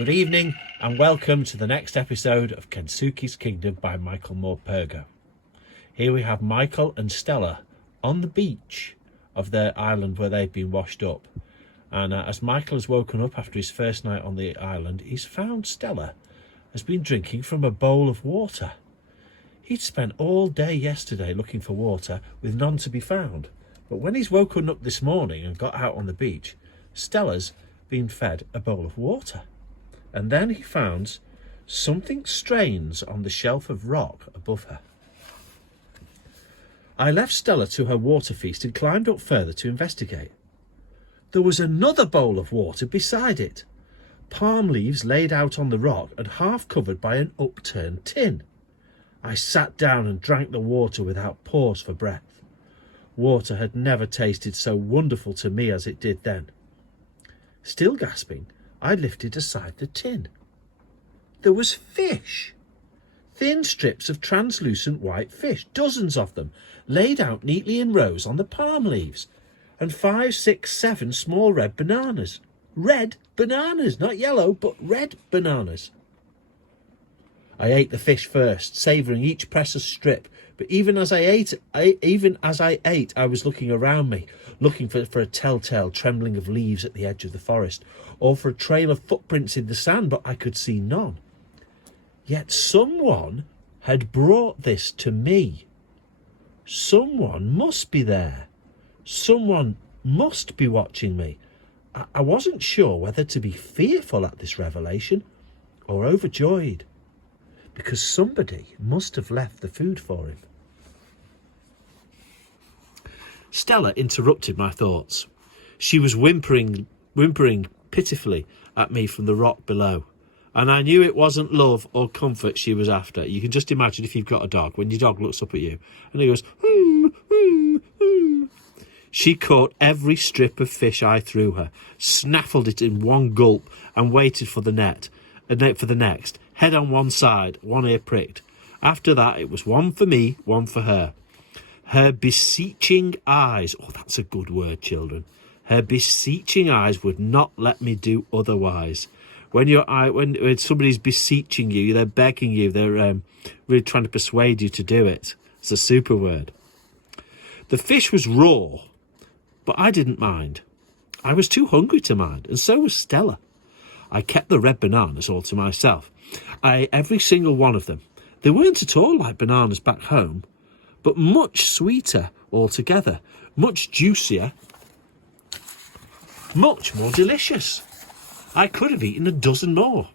Good evening and welcome to the next episode of Kensuke's Kingdom by Michael Morpurgo. Here we have Michael and Stella on the beach of their island where they've been washed up. And as Michael has woken up after his first night on the island, he's found Stella has been drinking from a bowl of water. He'd spent all day yesterday looking for water with none to be found. But when he's woken up this morning and got out on the beach, Stella's been fed a bowl of water. And then he found something strange on the shelf of rock above her. I left Stella to her water feast and climbed up further to investigate. There was another bowl of water beside it, palm leaves laid out on the rock and half covered by an upturned tin. I sat down and drank the water without pause for breath. Water had never tasted so wonderful to me as it did then. Still gasping, I lifted aside the tin. There was fish. Thin strips of translucent white fish, dozens of them, laid out neatly in rows on the palm leaves, and 5, 6, 7 small red bananas. Red bananas, not yellow, but red bananas. I ate the fish first, savouring each precious strip, but even as I ate, I was looking around me, looking for a telltale trembling of leaves at the edge of the forest, or for a trail of footprints in the sand, but I could see none. Yet someone had brought this to me. Someone must be there. Someone must be watching me. I wasn't sure whether to be fearful at this revelation or overjoyed, because somebody must have left the food for him. Stella interrupted my thoughts. She was whimpering pitifully at me from the rock below, and I knew it wasn't love or comfort she was after. You can just imagine if you've got a dog, when your dog looks up at you and he goes, She caught every strip of fish I threw her, snaffled it in one gulp, and waited for the next, head on one side, one ear pricked. After that, it was one for me, one for her. Her beseeching eyes, oh, that's a good word, children. Her beseeching eyes would not let me do otherwise. When somebody's beseeching you, they're begging you, they're really trying to persuade you to do it. It's a super word. The fish was raw, but I didn't mind. I was too hungry to mind, and so was Stella. I kept the red bananas all to myself. I ate every single one of them. They weren't at all like bananas back home, but much sweeter altogether, much juicier, much more delicious. I could have eaten a dozen more.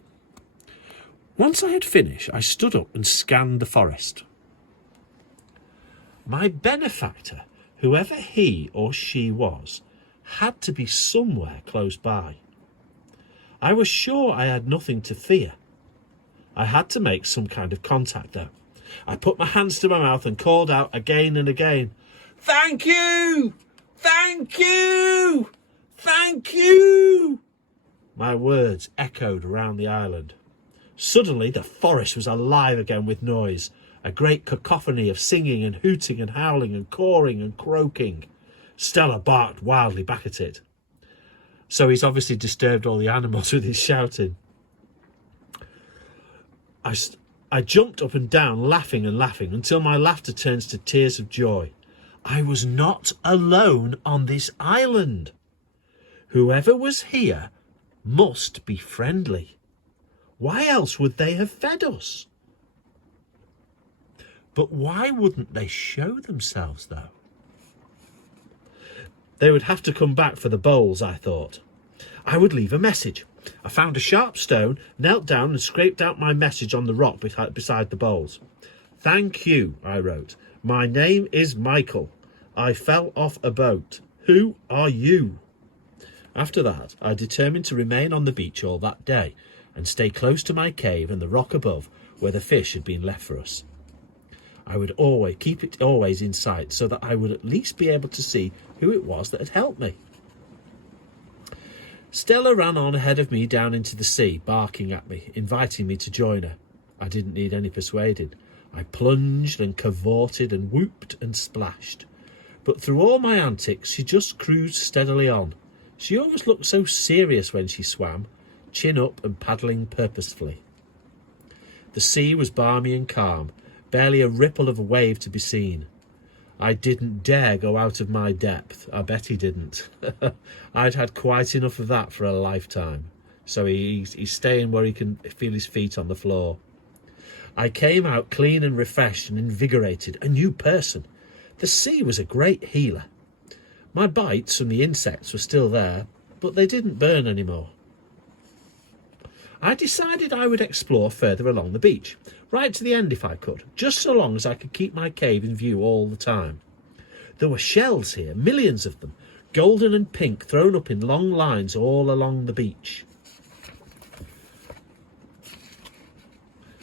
Once I had finished, I stood up and scanned the forest. My benefactor, whoever he or she was, had to be somewhere close by. I was sure I had nothing to fear. I had to make some kind of contact, though. I put my hands to my mouth and called out again and again, "Thank you! Thank you! Thank you!" My words echoed around the island. Suddenly, the forest was alive again with noise, a great cacophony of singing and hooting and howling and cawing and croaking. Stella barked wildly back at it. So he's obviously disturbed all the animals with his shouting. I jumped up and down, laughing and laughing, until my laughter turns to tears of joy. I was not alone on this island. Whoever was here must be friendly. Why else would they have fed us? But why wouldn't they show themselves, though? They would have to come back for the bowls, I thought. I would leave a message. I found a sharp stone, knelt down and scraped out my message on the rock beside the bowls. "Thank you," I wrote. "My name is Michael. I fell off a boat. Who are you?" After that, I determined to remain on the beach all that day and stay close to my cave and the rock above where the fish had been left for us. I would always keep it in sight so that I would at least be able to see who it was that had helped me. Stella ran on ahead of me down into the sea, barking at me, inviting me to join her. I didn't need any persuading. I plunged and cavorted and whooped and splashed. But through all my antics, she just cruised steadily on. She always looked so serious when she swam, chin up and paddling purposefully. The sea was balmy and calm, barely a ripple of a wave to be seen. I didn't dare go out of my depth. I bet he didn't. I'd had quite enough of that for a lifetime. So he's staying where he can feel his feet on the floor. I came out clean and refreshed and invigorated, a new person. The sea was a great healer. My bites from the insects were still there, but they didn't burn anymore. I decided I would explore further along the beach, right to the end if I could, just so long as I could keep my cave in view all the time. There were shells here, millions of them, golden and pink, thrown up in long lines all along the beach.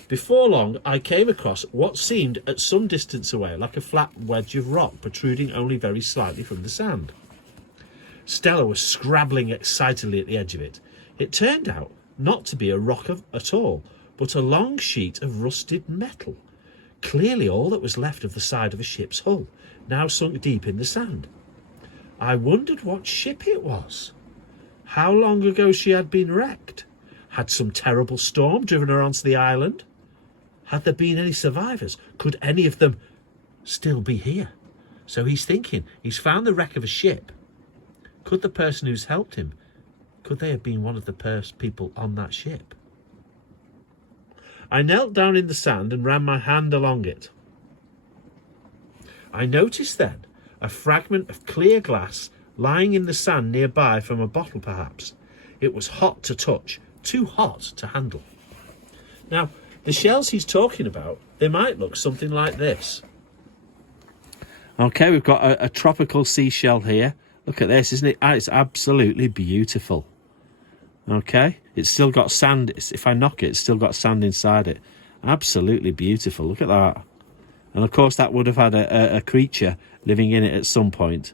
Before long, I came across what seemed at some distance away like a flat wedge of rock protruding only very slightly from the sand. Stella was scrabbling excitedly at the edge of it. It turned out not to be a rock at all, but a long sheet of rusted metal, clearly all that was left of the side of a ship's hull, now sunk deep in the sand. I wondered what ship it was. How long ago she had been wrecked? Had some terrible storm driven her onto the island? Had there been any survivors? Could any of them still be here? So he's thinking, he's found the wreck of a ship. Could the person who's helped him, could they have been one of the people on that ship? I knelt down in the sand and ran my hand along it. I noticed then a fragment of clear glass lying in the sand nearby, from a bottle perhaps. It was hot to touch, too hot to handle. Now, the shells he's talking about, they might look something like this. Okay, we've got a tropical seashell here. Look at this, isn't it? It's absolutely beautiful. Okay, it's still got sand. If I knock it, it's still got sand inside it. Absolutely beautiful. Look at that. And of course, that would have had a creature living in it at some point.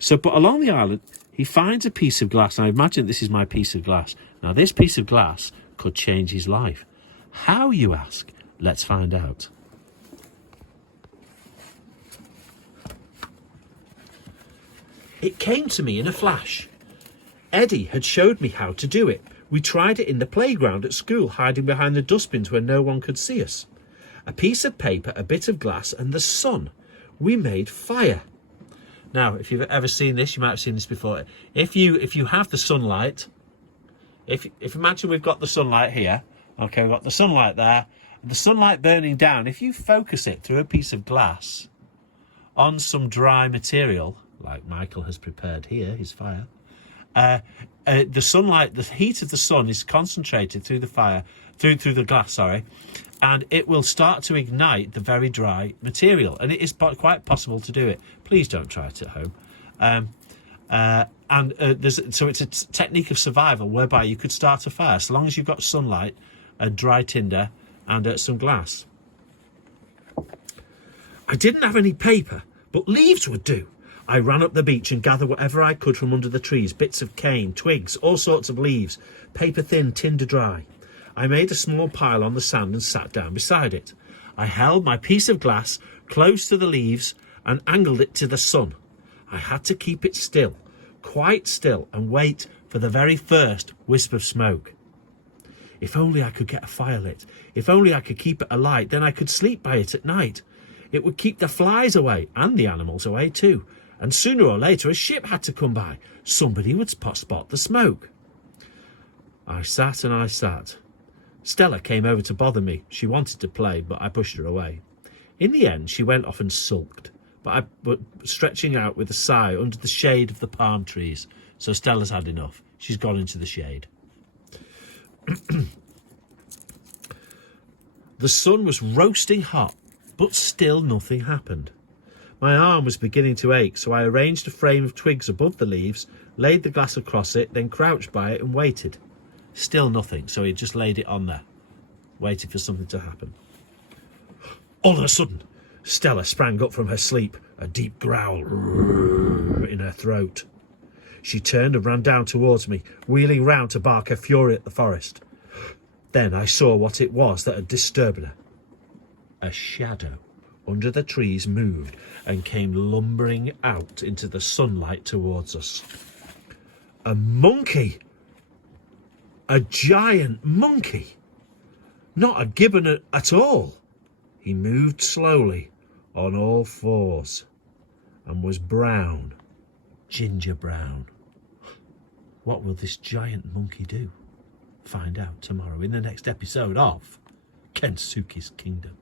So, but along the island, he finds a piece of glass. And I imagine this is my piece of glass. Now, this piece of glass could change his life. How, you ask? Let's find out. It came to me in a flash. Eddie had showed me how to do it. We tried it in the playground at school, hiding behind the dustbins where no one could see us. A piece of paper, a bit of glass, and the sun. We made fire. Now, if you've ever seen this, you might have seen this before. If you have the sunlight, if imagine we've got the sunlight here. Okay, we've got the sunlight there, and the sunlight burning down. If you focus it through a piece of glass on some dry material, like Michael has prepared here, his fire, the sunlight, the heat of the sun is concentrated through the fire, through the glass, sorry, and it will start to ignite the very dry material. And it is quite possible to do it. Please don't try it at home. So it's a technique of survival whereby you could start a fire so long as you've got sunlight, a dry tinder, and some glass. I didn't have any paper, but leaves would do. I ran up the beach and gathered whatever I could from under the trees, bits of cane, twigs, all sorts of leaves, paper thin, tinder dry. I made a small pile on the sand and sat down beside it. I held my piece of glass close to the leaves and angled it to the sun. I had to keep it still, quite still, and wait for the very first wisp of smoke. If only I could get a fire lit. If only I could keep it alight, then I could sleep by it at night. It would keep the flies away, and the animals away too. And sooner or later a ship had to come by. Somebody would spot the smoke. I sat and I sat. Stella came over to bother me. She wanted to play, but I pushed her away. In the end, she went off and sulked, but stretching out with a sigh under the shade of the palm trees. So Stella's had enough. She's gone into the shade. The sun was roasting hot, but still nothing happened. My arm was beginning to ache, so I arranged a frame of twigs above the leaves, laid the glass across it, then crouched by it and waited. Still nothing, so he just laid it on there, waiting for something to happen. All of a sudden, Stella sprang up from her sleep, a deep growl in her throat. She turned and ran down towards me, wheeling round to bark her fury at the forest. Then I saw what it was that had disturbed her. A shadow under the trees moved and came lumbering out into the sunlight towards us. A monkey! A giant monkey. Not a gibbon at all. He moved slowly on all fours and was brown, ginger brown. What will this giant monkey do? Find out tomorrow in the next episode of Kensuke's Kingdom.